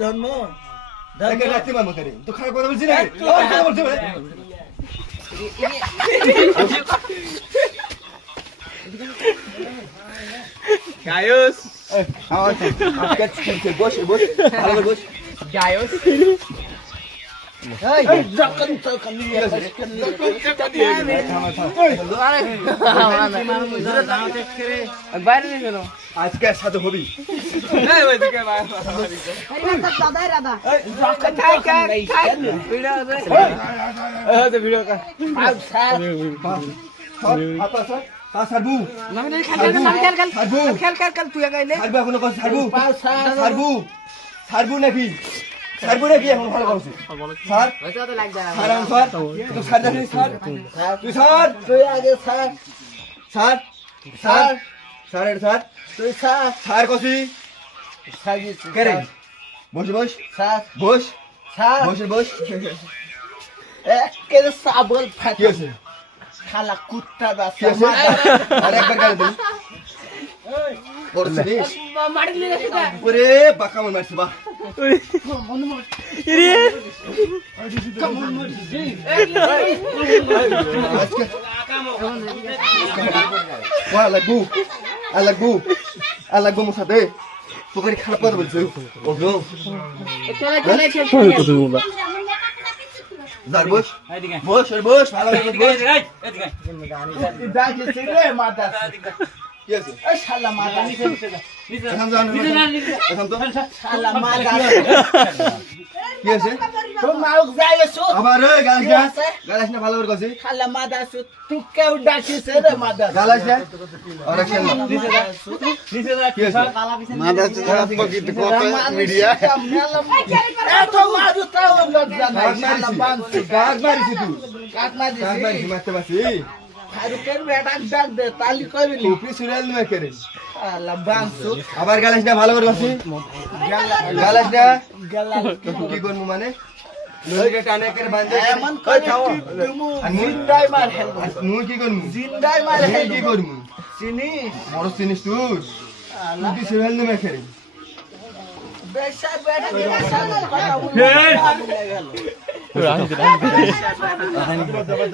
জন্ম তো খারাপ কথা বলছি না গায়স বস বস ভালো বস গায়স আজকে সাথে হবি ছাড়বু নাকি ছাড়বু নাকি এখন ভালো করছি স্যার স্যার স্যার তো স্যার দেখি স্যার তুই স্যার তুই আগে sir sir sir sir sir তুই স্যার স্যার কসি স্যার কে রে বস বস স্যার বস স্যার বস বস কে সাবল ফাটি আছে খালা কুত্তা দাস আরেকবার গাল দিই পড়ছিস মারলি না সেটা ওরে বাকা মন মারছিস বা ইরে কেমন মারছিস আজকে লাগবো মোর সাথে তোকে খারাপ কথা বলছিস ওগো যার বস বস বস ভালো বস ডাকিস রে মাতা কি আছে এই শালা মাতা এখন জান এখন তো শালা মাতা কি আছে তো মাউক যাইছো আবার গালাস না ভালো করে কইছি শালা মাতা তুই কেউ ডাকিস রে মাতা গালাস না আর একজন নিচে যা কি আছে মাতা পকেট কত মিডিয়া এত মাদু তাও লজ্জা নাই শালা বানছি গাগ মারিছি তুই গাগ মারিছি মারতে পারছি ফারুকের বেটা ডাক দে তালি কইবি টুপি সুরাল না করে শালা বানছি আবার গালাস না ভালো করে কইছি গালাস না কি করব মানে লইরে টানে করে বাঁধে এমন কই খাও জিন্দাই মার হেল মুই কি করব জিন্দাই মার হেল কি করব চিনিস বড় চিনিস তুই টুপি সুরাল না করে বেশা বেটা কথা বল